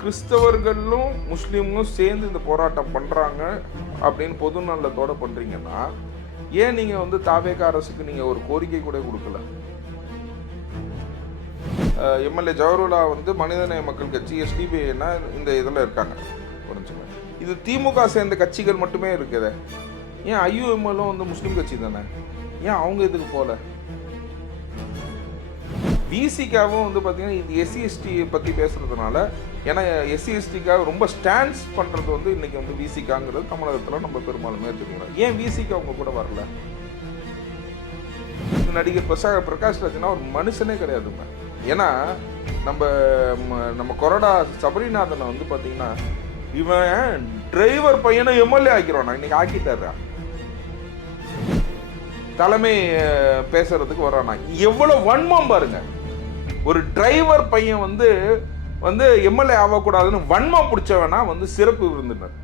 கிறிஸ்தவர்களும் முஸ்லீம்களும் சேர்ந்து இந்த போராட்டம் பண்ணுறாங்க அப்படின்னு பொது நலத்தோட பண்ணுறீங்கன்னா ஏன் நீங்கள் வந்து தாவேக அரசுக்கு நீங்கள் ஒரு கோரிக்கை கூட கொடுக்கல? எம்எல்ஏ ஜவஹர்லா வந்து மனிதநேய மக்கள் கட்சி எஸ்டிபிஐனா இந்த இதில் இருக்காங்க, புரிஞ்சுங்க. இது திமுக சேர்ந்த கட்சிகள் மட்டுமே இருக்குது. ஏன் ஐயுஎம்எல்லும் வந்து முஸ்லீம் கட்சி தானே, ஏன் அவங்க இதுக்கு போகல? விசிகாவும் வந்து பார்த்தீங்கன்னா இது எஸ்சி எஸ்டி பற்றி பேசுகிறதுனால, ஏன்னா எஸ்சி எஸ்டிக்காக ரொம்ப ஸ்டாண்ட்ஸ் பண்ணுறது வந்து இன்றைக்கி வந்து விசிகாங்கிறது தமிழகத்தில் நம்ம பெரும்பாலுமே எடுத்துக்கலாம். ஏன் விசிகா அவங்க கூட வரல? நடிகர் பிரகாஷ் ராஜ்னா ஒரு மனுஷனே கிடையாதுங்க. ஏன்னா நம்ம கொரோடா சபரிநாதனை வந்து பார்த்தீங்கன்னா இவன் டிரைவர் பையனை எம்எல்ஏ ஆக்கிறோம், நான் இன்னைக்கு ஆக்கிட்டாரு. தலைமை பேசுறதுக்கு வர்றானா, எவ்வளவு வன்மம் பாருங்க. ஒரு டிரைவர் பையன் வந்து எம்எல்ஏ ஆகக்கூடாதுன்னு வன்மம் பிடிச்சவனா வந்து சிறப்பு விருந்தினர்.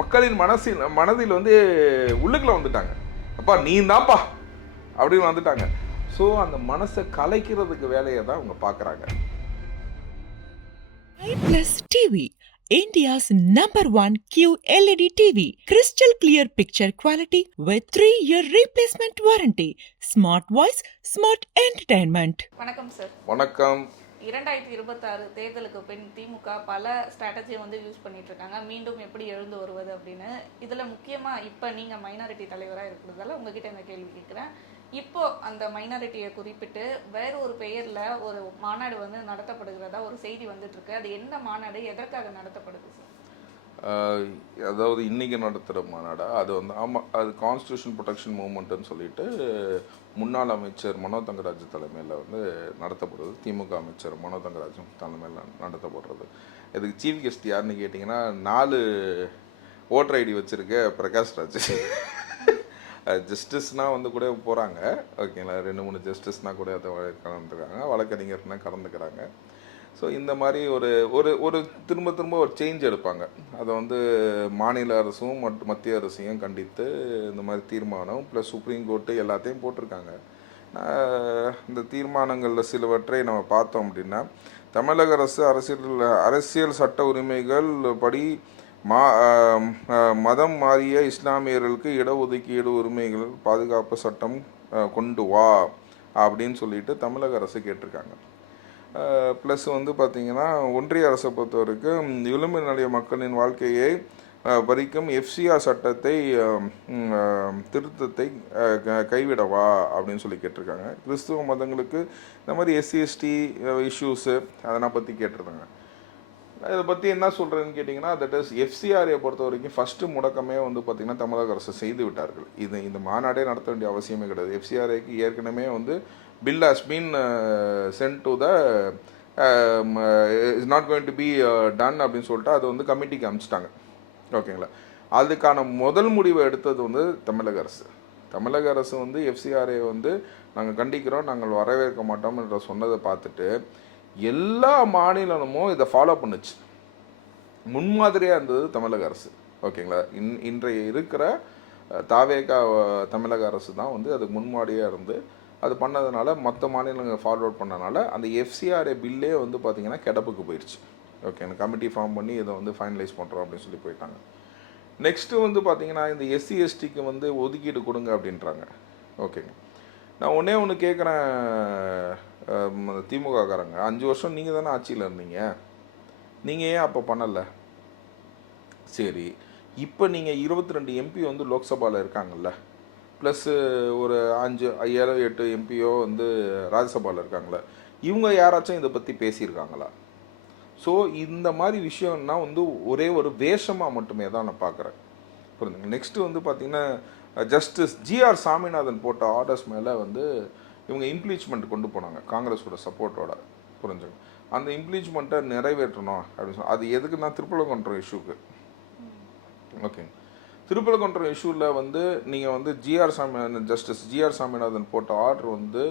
மக்களின் மனதில் வந்து உள்ளுக்குள்ள வந்துட்டாங்க, அப்பா நீ தான்ப்பா அப்படின்னு வந்துட்டாங்க. ஸோ அந்த மனசை கலைக்கிறதுக்கு வேலையை தான் அவங்க பார்க்குறாங்க. iPlus TV, India's #1 QLED TV. Crystal clear picture quality with 3-year replacement warranty. Smart voice, smart entertainment. வணக்கம் சார். வணக்கம். 2026 தேர்தலுக்கு பின் திமுக பல ஸ்ட்ராட்டஜியை வந்து யூஸ் பண்ணிட்டு இருக்காங்க, மீண்டும் எப்படி எழுந்து வருவது அப்படின்னு. இதில் முக்கியமாக இப்போ நீங்கள் மைனாரிட்டி தலைவராக இருக்கிறதால உங்ககிட்ட இந்த கேள்வி கேட்குறேன். இப்போ அந்த மைனாரிட்டியை குறிப்பிட்டு வேற ஒரு பெயரில் ஒரு மாநாடு வந்து நடத்தப்படுகிறதா ஒரு செய்தி வந்துட்டு இருக்கு. அது என்ன மாநாடு, எதற்காக நடத்தப்படுது சார்? அதாவது இன்னைக்கு நடத்துகிற மாநாடா? அது வந்து ஆமாம், அது கான்ஸ்டியூஷன் ப்ரொடெக்ஷன் மூவ்மெண்ட்டுன்னு சொல்லிட்டு முன்னாள் அமைச்சர் மனோ தங்கராஜ் தலைமையில் வந்து நடத்தப்படுறது. திமுக அமைச்சர் மனோ தங்கராஜ் தலைமையில் நடத்தப்படுறது. இதுக்கு சீஃப் கெஸ்ட் யாருன்னு கேட்டிங்கன்னா 4 ஓட்டர் ஐடி வச்சுருக்க பிரகாஷ் ராஜ். ஜஸ்டிஸ்னால் வந்து கூட போகிறாங்க, ஓகேங்களா. 2-3 ஜஸ்டிஸ்னால் கூட அதை கலந்துக்கிறாங்க, வழக்கறிஞர்னா கலந்துக்கிறாங்க. ஸோ இந்த மாதிரி ஒரு ஒரு ஒரு திரும்ப ஒரு சேஞ்ச் எடுப்பாங்க. அதை வந்து மாநில அரசும் மத்திய அரசையும் கண்டித்து இந்த மாதிரி தீர்மானம் ப்ளஸ் சுப்ரீம் கோர்ட்டு எல்லாத்தையும் போட்டிருக்காங்க. இந்த தீர்மானங்களில் சிலவற்றை நம்ம பார்த்தோம் அப்படின்னா, தமிழக அரசு அரசியல் சட்ட உரிமைகள் படி மதம் மாறிய இஸ்லாமியர்களுக்கு இடஒதுக்கீடு உரிமைகள் பாதுகாப்பு சட்டம் கொண்டு வா அப்படின்னு சொல்லிட்டு தமிழக அரசு கேட்டிருக்காங்க. ப்ளஸ் வந்து பார்த்திங்கன்னா ஒன்றிய அரசை பொறுத்த வரைக்கும் விளிம்பு நிலைய மக்களின் வாழ்க்கையை பறிக்கும் எஃப்சிஆர் சட்டத்தை திருத்தத்தை கைவிடவா அப்படின்னு சொல்லி கேட்டிருக்காங்க. கிறிஸ்துவ மதங்களுக்கு இந்த மாதிரி எஸ்சி எஸ்டி இஷ்யூஸு அதெல்லாம் பற்றி கேட்டிருக்காங்க. இதை பற்றி என்ன சொல்கிறேன்னு கேட்டிங்கன்னா, தட் இஸ் எஃப்சிஆரை பொறுத்த வரைக்கும் ஃபஸ்ட்டு முடக்கமே வந்து பார்த்திங்கன்னா தமிழக அரசு செய்து விட்டார்கள். இந்த மாநாடே நடத்த வேண்டிய அவசியமே கிடையாது. எஃப்சிஆருக்கு ஏற்கனவே வந்து bill has been sent to the is not going to be done அப்படின்னு சொல்லிட்டு அது வந்து கமிட்டிக்கு அனுப்பிச்சிட்டாங்க, ஓகேங்களா. அதுக்கான முதல் முடிவை எடுத்தது வந்து தமிழக அரசு. தமிழக அரசு வந்து எஃப்சிஆரை வந்து நாங்கள் கண்டிக்கிறோம், நாங்கள் வரவேற்க மாட்டோம் என்ற சொன்னதை பார்த்துட்டு எல்லா மாநிலமும் இதை ஃபாலோ பண்ணுச்சு. முன்மாதிரியாக இருந்தது தமிழக அரசு, ஓகேங்களா. இன்றைய இருக்கிற தாவேகா தமிழக அரசு தான் வந்து அதுக்கு முன்மாதிரியாக இருந்து அது பண்ணதுனால மற்ற மாநிலங்கள் ஃபார்வர்ட் பண்ணனால அந்த எஃப்சிஆர்ஏ பில்லே வந்து பார்த்திங்கன்னா கிடப்புக்கு போயிடுச்சு. ஓகே, கமிட்டி ஃபார்ம் பண்ணி இதை வந்து ஃபைனலைஸ் பண்ணுறோம் அப்படின்னு சொல்லி போயிட்டாங்க. நெக்ஸ்ட்டு வந்து பார்த்திங்கன்னா இந்த எஸ்சி எஸ்டிக்கு வந்து ஒதுக்கீடு கொடுங்க அப்படின்றாங்க, ஓகேங்க. நான் ஒன்று கேட்குறேன், திமுககாரங்க 5 வருஷம் நீங்கள் தானே ஆட்சியில் இருந்தீங்க, நீங்கள் ஏன் அப்போ பண்ணலை? சரி, இப்போ நீங்கள் 22 எம்பி வந்து லோக்சபாவில் இருக்காங்கல்ல, ப்ளஸ்ஸு ஒரு 5-7-8 எம்பியோ வந்து ராஜ்யசபாவில் இருக்காங்களே, இவங்க யாராச்சும் இதை பற்றி பேசியிருக்காங்களா? ஸோ இந்த மாதிரி விஷயம்னா வந்து ஒரே ஒரு வேஷமாக மட்டுமே தான் நான் பார்க்குறேன், புரிஞ்சுங்க. நெக்ஸ்ட்டு வந்து பார்த்திங்கன்னா ஜஸ்டிஸ் ஜிஆர் சாமிநாதன் போட்ட ஆர்டர்ஸ் மேலே வந்து இவங்க இம்ப்ளீச்மெண்ட் கொண்டு போனாங்க காங்கிரஸோட சப்போர்ட்டோட, புரிஞ்சுங்க. அந்த இம்ப்ளீச்மெண்ட்டை நிறைவேற்றணும் அப்படின்னு சொல்லி அது எதுக்குன்னா திருப்பரங்குன்றம் இஷ்யூக்கு, ஓகே. திருப்பரங்குன்றம் இஷ்யூவில் வந்து நீங்கள் வந்து ஜஸ்டிஸ் ஜிஆர் சாமிநாதன் போட்ட ஆர்டர் வந்து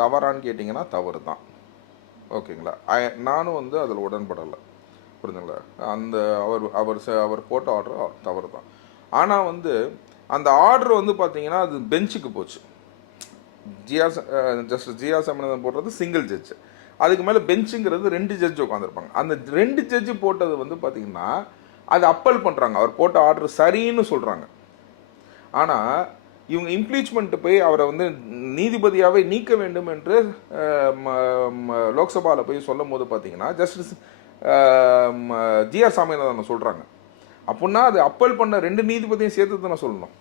தவறான்னு கேட்டிங்கன்னா தவறு தான், ஓகேங்களா. நானும் வந்து அதில் உடன்படலை, புரிஞ்சுங்களா. அந்த அவர் போட்ட ஆர்டர் தவறு தான். ஆனால் வந்து அந்த ஆர்டர் வந்து பார்த்தீங்கன்னா அது பெஞ்சுக்கு போச்சு. ஜியா சாமிநாதன் போடுறது சிங்கிள் ஜட்ஜ். அதுக்கு மேலே பெஞ்சுங்கிறது 2 ஜட்ஜ் உட்காந்துருப்பாங்க. அந்த 2 ஜட்ஜு போட்டது வந்து பார்த்தீங்கன்னா அது அப்பல் பண்ணுறாங்க, அவர் போட்ட ஆர்டர் சரின்னு சொல்கிறாங்க. ஆனால் இவங்க இம்ப்ளீச்மெண்ட் போய் அவரை வந்து நீதிபதியாகவே நீக்க வேண்டும் என்று லோக்சபாவில் போய் சொல்லும் போது பார்த்தீங்கன்னா ஜஸ்டிஸ் ஜிஆர் சாமிநாதன் சொல்கிறாங்க. அப்படின்னா அது அப்பல் பண்ண 2 நீதிபதியும் சேர்த்து தானே சொல்லணும்.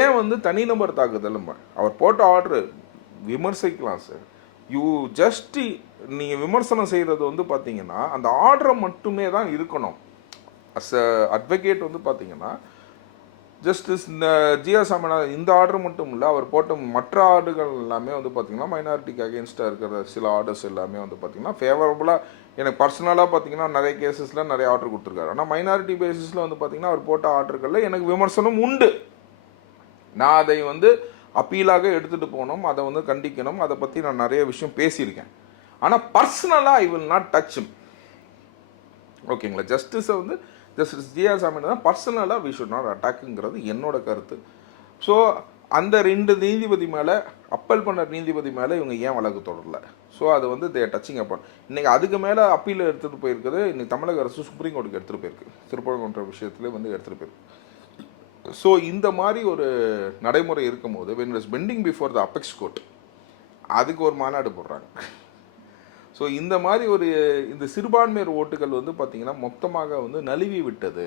ஏன் வந்து தனிநபர் தாக்குதல்? அவர் போட்ட ஆர்டரு விமர்சிக்கலாம் சார். நீங்கள் விமர்சனம் செய்கிறது வந்து பார்த்தீங்கன்னா அந்த ஆர்டரை மட்டுமே தான் இருக்கணும். அஸ் அ அட்வொகேட் வந்து பார்த்தீங்கன்னா ஜஸ்டிஸ் ஜிஆர் சாமிநாதன் இந்த ஆர்டர் மட்டும் இல்லை, அவர் போட்ட மற்ற ஆர்டர்கள் எல்லாமே வந்து பார்த்தீங்கன்னா மைனாரிட்டிக்கு அகேன்ஸ்டாக இருக்கிற சில ஆர்டர்ஸ் எல்லாமே வந்து பார்த்தீங்கன்னா ஃபேவரபுளாக எனக்கு பர்சனலாக பார்த்தீங்கன்னா நிறைய கேசஸில் நிறைய ஆர்டர் கொடுத்துருக்காரு. ஆனால் மைனாரிட்டி பேசிஸில் வந்து பார்த்தீங்கன்னா அவர் போட்ட ஆர்டர்களில் எனக்கு விமர்சனம் உண்டு. நான் அதை வந்து அப்பீலாக எடுத்துகிட்டு போகணும், அதை வந்து கண்டிக்கணும், அதை பற்றி நான் நிறைய விஷயம் பேசியிருக்கேன். ஆனால் பர்சனலாக I will not touch him. ஓகேங்களா? ஜஸ்டிஸை வந்து ஜஸ்டிஸ் ஜிஆர் சாமிநாதன் பர்சனலாக வி ஷுட் நாட் அட்டாக்குங்கிறது என்னோட கருத்து. ஸோ அந்த 2 நீதிபதி மேலே அப்பல் பண்ண நீதிபதி மேலே இவங்க ஏன் வழக்கு தொடரல? ஸோ அது வந்து தே டச்சிங் அப்பன். இன்றைக்கி அதுக்கு மேலே அப்பீல் எடுத்துகிட்டு போயிருக்குது. இன்றைக்கி தமிழக அரசு சுப்ரீம் கோர்ட்டுக்கு எடுத்துகிட்டு போயிருக்கு, திருப்பரங்குன்ற விஷயத்துல வந்து எடுத்துகிட்டு போயிருக்கு. ஸோ இந்த மாதிரி ஒரு நடைமுறை இருக்கும்போது when it is bending before the apex court அதுக்கு ஒரு மாநாடு போடுறாங்க. ஸோ இந்த மாதிரி இந்த சிறுபான்மையர் ஓட்டுகள் வந்து பார்த்திங்கன்னா மொத்தமாக வந்து நழுவி விட்டது.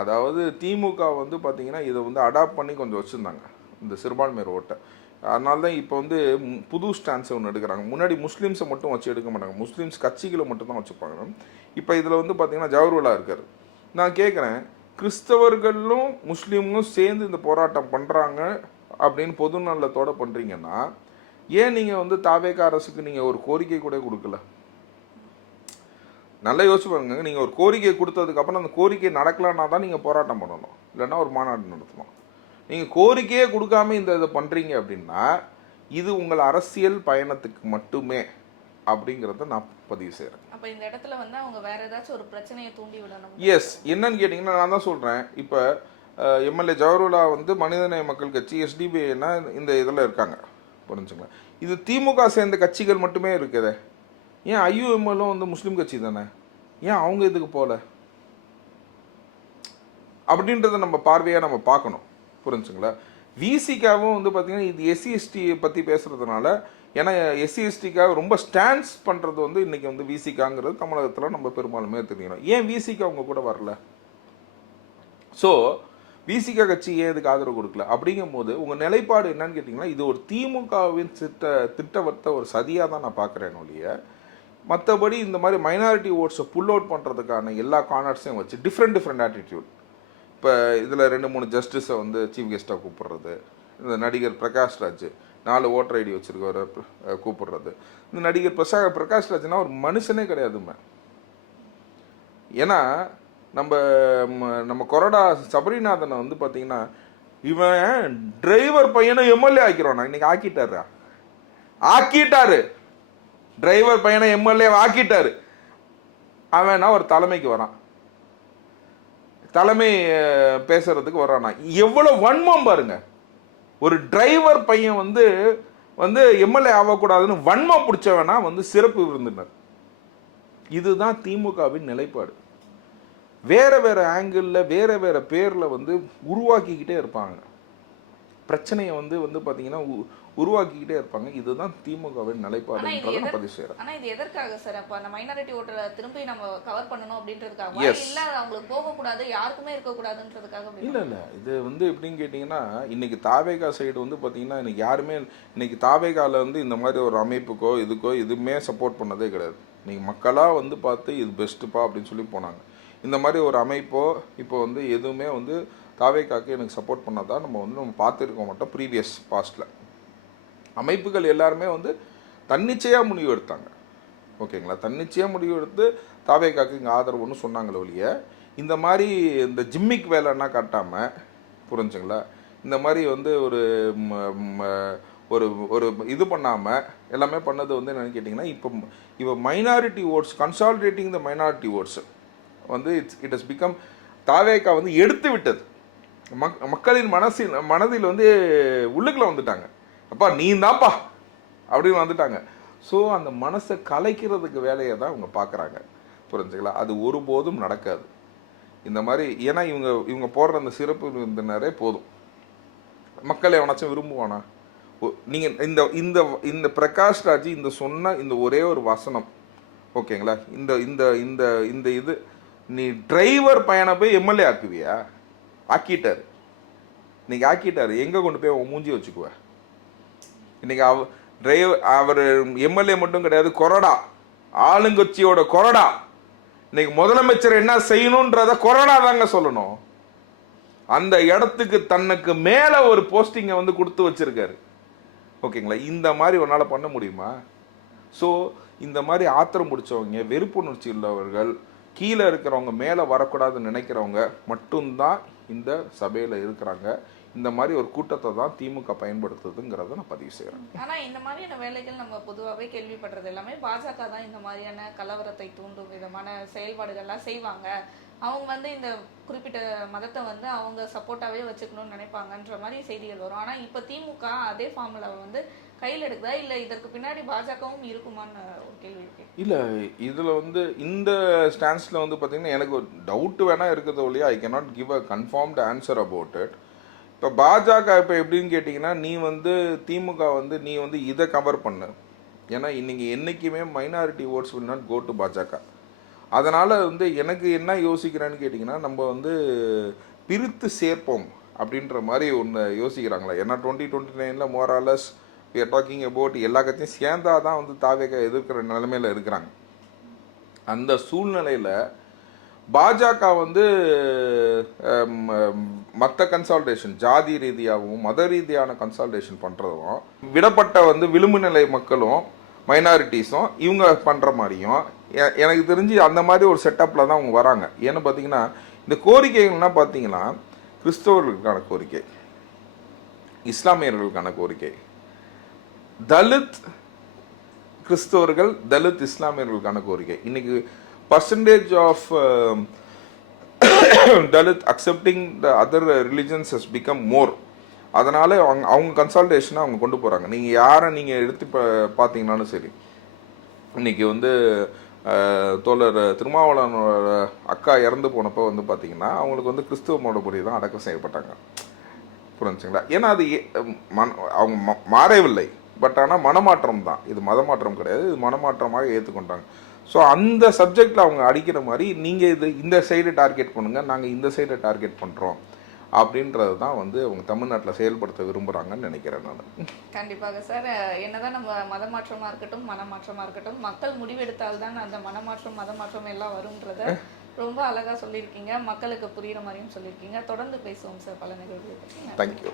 அதாவது திமுக வந்து பார்த்திங்கன்னா இதை வந்து அடாப்ட் பண்ணி கொஞ்சம் வச்சுருந்தாங்க இந்த சிறுபான்மையர் ஓட்டை. அதனால தான் இப்போ வந்து புது ஸ்டான்ஸை ஒன்று எடுக்கிறாங்க. முன்னாடி முஸ்லீம்ஸை மட்டும் வச்சு எடுக்க மாட்டாங்க, முஸ்லீம்ஸ் கட்சிகளை மட்டும் தான் வச்சுப்பாங்க. இப்போ இதில் வந்து பார்த்திங்கன்னா ஜவஹர்லா இருக்கார். நான் கேட்குறேன், கிறிஸ்தவர்களும் முஸ்லீம்களும் சேர்ந்து இந்த போராட்டம் பண்ணுறாங்க அப்படின்னு பொது நலத்தோடு பண்ணுறீங்கன்னா ஏன் நீங்கள் வந்து தாவேக அரசுக்கு நீங்கள் ஒரு கோரிக்கை கூட கொடுக்கல? நல்லா யோசிச்சு பாருங்க. நீங்கள் ஒரு கோரிக்கை கொடுத்ததுக்கப்புறம் அந்த கோரிக்கை நடக்கலன்னா தான் நீங்கள் போராட்டம் பண்ணணும், இல்லைன்னா ஒரு மாநாடு நடத்தணும். நீங்கள் கோரிக்கையே கொடுக்காம இதை பண்ணுறீங்க அப்படின்னா இது உங்கள் அரசியல் பயணத்துக்கு மட்டுமே அப்படிங்கிறத நான் பதிவு செய்கிறேன். அப்போ இந்த இடத்துல வந்து அவங்க வேற ஏதாச்சும் ஒரு பிரச்சனையை தூண்டி விடணும். எஸ், என்னன்னு கேட்டிங்கன்னா நான் தான் சொல்கிறேன். இப்போ எம்எல்ஏ ஜவஹர்லா வந்து மனிதநேய மக்கள் கட்சி எஸ்டிபிஐனா இந்த இதில் இருக்காங்க, புரிஞ்சுங்களா? இது திமுக சேர்ந்த கட்சிகள் மட்டுமே இருக்குதே. ஏன் ஐயுஎம்எல்லும் வந்து முஸ்லீம் கட்சி தானே, ஏன் அவங்க இதுக்கு போகல அப்படின்றத நம்ம பார்வையாக நம்ம பார்க்கணும், புரிஞ்சுங்களா? விசிகாவும் வந்து பார்த்திங்கன்னா இது எஸ்சி எஸ்டி பற்றி பேசுகிறதுனால, ஏன்னா எஸ்சி எஸ்டிக்காக ரொம்ப ஸ்டாண்ட்ஸ் பண்ணுறது வந்து இன்றைக்கி வந்து விசிகாங்கிறது தமிழகத்தில் நம்ம பெரும்பாலுமே தெரிஞ்சுக்கணும். ஏன் விசிகா அவங்க கூட வரல? ஸோ விசிகா கட்சி ஏன் இதுக்கு ஆதரவு கொடுக்கல? அப்படிங்கும் போது உங்கள் நிலைப்பாடு என்னன்னு கேட்டிங்கன்னா இது ஒரு திமுகவின் திட்டவர்த்த ஒரு சதியாக தான் நான் பார்க்குறேன் ஒழிய மற்றபடி இந்த மாதிரி மைனாரிட்டி ஓட்ஸை புல் அவுட் பண்ணுறதுக்கான எல்லா கார்னர்ஸையும் வச்சு டிஃப்ரெண்ட் ஆட்டிடியூட். இப்போ இதில் 2-3 ஜஸ்டிஸை வந்து சீஃப் கெஸ்ட்டாக கூப்பிட்றது, இந்த நடிகர் பிரகாஷ் ராஜ் 4 ஓட்டர் ஐடி வச்சுருக்கவரை கூப்பிடுறது. இந்த நடிகர் பிரகாஷ் ராஜ்னா ஒரு மனுஷனே கிடையாதுமே. ஏன்னா நம்ம கொரோடா சபரிநாதனை வந்து பார்த்தீங்கன்னா இவன் டிரைவர் பையனை எம்எல்ஏ ஆக்கிறோம். இன்னைக்கு ஆக்கிட்டாரு டிரைவர் பையனை எம்எல்ஏ ஆக்கிட்டாரு. அவனா ஒரு தலைமைக்கு வரான், தலைமை பேசுறதுக்கு வரானா. எவ்வளவு வன்மம் பாருங்க. ஒரு டிரைவர் பையன் வந்து எம்எல்ஏ ஆகக்கூடாதுன்னு வன்மம் பிடிச்சவனா வந்து சிறப்பு விருந்தினர். இதுதான் திமுகவின் நிலைப்பாடு. வேற ஆங்கிளில் வேற பேரில் வந்து உருவாக்கிக்கிட்டே இருப்பாங்க பிரச்சனையை வந்து பார்த்தீங்கன்னா உருவாக்கிக்கிட்டே இருப்பாங்க. இதுதான் திமுகவின் நிலைப்பாடுன்றதை நான் பதிவு செய்கிறேன். ஆனால் இது எதற்காக சார்? அப்போ அந்த மைனாரிட்டி ஓட்டரை திரும்பி நம்ம கவர் பண்ணணும் அப்படின்றதுக்காக இல்லை, அவங்களுக்கு போகக்கூடாது, யாருக்குமே இருக்கக்கூடாதுன்றதுக்காக? இல்லை இது வந்து எப்படின்னு கேட்டிங்கன்னா இன்னைக்கு தாவேகா சைடு வந்து பார்த்தீங்கன்னா இன்னைக்கு யாருமே இன்னைக்கு தாவேகாவில் வந்து இந்த மாதிரி ஒரு அமைப்புக்கோ இதுக்கோ எதுவுமே சப்போர்ட் பண்ணதே கிடையாது. இன்னைக்கு மக்களாக வந்து பார்த்து இது பெஸ்ட்டுப்பா அப்படின்னு சொல்லி போனாங்க. இந்த மாதிரி ஒரு அமைப்போ இப்போ வந்து எதுவுமே வந்து தாவேகாக்கு எனக்கு சப்போர்ட் பண்ணாதான் நம்ம பார்த்துருக்க மாட்டோம். ப்ரீவியஸ் பாஸ்டில் அமைப்புகள் எல்லாருமே வந்து தன்னிச்சையாக முடிவு எடுத்தாங்க. ஓகேங்களா? தன்னிச்சையாக முடிவு எடுத்து தாவேகாக்கு இங்கே ஆதரவுன்னு சொன்னாங்களே ஒழிய இந்த மாதிரி இந்த ஜிம்மிக் வேலைன்னா காட்டாமல், புரிஞ்சுங்களா, இந்த மாதிரி வந்து ஒரு இது பண்ணாமல் எல்லாமே பண்ணது வந்து என்னென்னு கேட்டிங்கன்னா இப்போ மைனாரிட்டி ஓட்ஸ் கன்சாலிடேட்டிங் த மைனாரிட்டி ஓட்ஸ் வந்து இட் ஹஸ் பிகம் தாவேகா வந்து எடுத்து விட்டது. மக்களின் மனதில் வந்து உள்ளுக்குள்ள வந்துட்டாங்க. அப்பா நீ தான்ப்பா அப்படின்னு வந்துட்டாங்க. ஸோ அந்த மனசை கலைக்கிறதுக்கு வேலையை தான் அவங்க பார்க்குறாங்க. புரிஞ்சுங்களா? அது ஒருபோதும் நடக்காது இந்த மாதிரி. ஏன்னா இவங்க போடுற அந்த சிறப்பு விருந்தினரே போதும். மக்கள் எவனாச்சும் விரும்புவானா? நீங்கள் இந்த இந்த இந்த பிரகாஷ் ராஜ் இந்த சொன்ன இந்த ஒரே ஒரு வசனம் ஓகேங்களா, இந்த இந்த இந்த இந்த இது நீ டிரைவர் பையனை போய் எம்எல்ஏ ஆக்குவியா? ஆக்கிட்டார். இன்னைக்கு ஆக்கிட்டார். எங்கே கொண்டு போய் அவன் மூஞ்சி வச்சுக்குவ? இன்னைக்கு அவர் எம்எல்ஏ மட்டும் கிடையாது, கொறடா, ஆளுங்கட்சியோட கொறடா. இன்னைக்கு முதலமைச்சர் என்ன செய்யணுன்றத கொறடா தாங்க சொல்லணும். அந்த இடத்துக்கு தன்னுக்கு மேல ஒரு போஸ்டிங்கை வந்து கொடுத்து வச்சிருக்காரு. ஓகேங்களா? இந்த மாதிரி உன்னால பண்ண முடியுமா? ஸோ இந்த மாதிரி ஆத்திரம் பிடிச்சவங்க, வெறுப்புணர்ச்சி உள்ளவர்கள், கீழே இருக்கிறவங்க மேலே வரக்கூடாதுன்னு நினைக்கிறவங்க மட்டும்தான் இந்த சபையில் இருக்கிறாங்க. இந்த மாதிரி ஒரு கூட்டத்தை தான் திமுக பயன்படுத்துதுங்கிறத நான் பதிவு செய்கிறேன். ஆனால் இந்த மாதிரியான வேலைகள் நம்ம பொதுவாகவே கேள்விப்படுறது எல்லாமே பாஜக தான் இந்த மாதிரியான கலவரத்தை தூண்டும் விதமான செயல்பாடுகள்லாம் செய்வாங்க. அவங்க வந்து இந்த குறிப்பிட்ட மதத்தை வந்து அவங்க சப்போர்ட்டாகவே வச்சுக்கணும்னு நினைப்பாங்கன்ற மாதிரி செய்திகள் வரும். ஆனால் இப்போ திமுக அதே ஃபார்முலாவை வந்து கையில் எடுக்குதா, இல்லை இதற்கு பின்னாடி பாஜகவும் இருக்குமான்னு ஒரு கேள்வி இருக்கு. இல்லை, இதில் வந்து இந்த ஸ்டான்ஸில் வந்து பார்த்தீங்கன்னா எனக்கு ஒரு டவுட் வேணால் இருக்கிறது ஒழியா I cannot give a confirmed answer about it. இப்போ பாஜக இப்போ எப்படின்னு கேட்டிங்கன்னா, நீ வந்து திமுக வந்து நீ வந்து இதை கவர் பண்ணு. ஏன்னா இன்னைக்கு என்றைக்குமே minority votes will not go to BJP. அதனால் வந்து எனக்கு என்ன யோசிக்கிறேன்னு கேட்டிங்கன்னா, நம்ம வந்து பிரித்து சேர்ப்போம் அப்படின்ற மாதிரி ஒன்று யோசிக்கிறாங்களா. ஏன்னா 2029 Morales we are talking about எல்லா கட்சியும் சேர்ந்தா தான் வந்து தாவேக எதிர்க்கிற நிலைமையில் இருக்கிறாங்க. அந்த சூழ்நிலையில் பாஜக வந்து மற்ற கன்சால்டேஷன், ஜாதி ரீதியாகவும் மத ரீதியான கன்சால்டேஷன் பண்ணுறதும், விடப்பட்ட வந்து விளிம்பு நிலை மக்களும் மைனாரிட்டிஸும் இவங்க பண்ணுற மாதிரியும் எனக்கு தெரிஞ்சு அந்த மாதிரி ஒரு செட்டப்பில் தான் அவங்க வராங்க. ஏன்னு பார்த்தீங்கன்னா, இந்த கோரிக்கைகள்லாம் பார்த்தீங்கன்னா கிறிஸ்தவர்களுக்கான கோரிக்கை, இஸ்லாமியர்களுக்கான கோரிக்கை, தலித் கிறிஸ்தவர்கள், தலித் இஸ்லாமியர்களுக்கான கோரிக்கை. இன்னைக்கு percentage of Dalit accepting the other religions has become more. அதனால் அவங்க கன்சல்டேஷனை அவங்க கொண்டு போகிறாங்க. நீங்கள் யாரை நீங்கள் எடுத்து பார்த்தீங்கன்னாலும் சரி, இன்னைக்கு வந்து தோழர் திருமாவளவனோட அக்கா இறந்து போனப்போ வந்து பார்த்தீங்கன்னா அவங்களுக்கு வந்து கிறிஸ்துவ முறைப்படி தான் அடக்கம் செய்யப்பட்டாங்க. புரிஞ்சுங்களா? ஏன்னா அது அவங்க மாறவில்லை, பட் ஆனால் மனமாற்றம் தான். இது மதமாற்றம் கிடையாது, இது மனமாற்றமாக ஏற்றுக்கொண்டாங்க. ஸோ அந்த சப்ஜெக்டில் அவங்க அடிக்கிற மாதிரி நீங்கள் இந்த சைடு டார்கெட் பண்ணுங்கள், நாங்கள் இந்த சைடை டார்கெட் பண்ணுறோம் அப்படின்றது தான் வந்து அவங்க தமிழ்நாட்டில் செயல்படுத்த விரும்புகிறாங்கன்னு நினைக்கிறேன் நான். கண்டிப்பாக சார். என்னதான் நம்ம மதமாற்றமாக இருக்கட்டும், மனமாற்றமாக இருக்கட்டும், மக்கள் முடிவெடுத்தால்தான் அந்த மனமாற்றம் மதமாற்றம் எல்லாம் வரும்ன்றத ரொம்ப அழகாக சொல்லியிருக்கீங்க. மக்களுக்கு புரிகிற மாதிரியும் சொல்லியிருக்கீங்க. தொடர்ந்து பேசுவோம் சார் பல நிகழ்வுகள். தேங்க்யூ.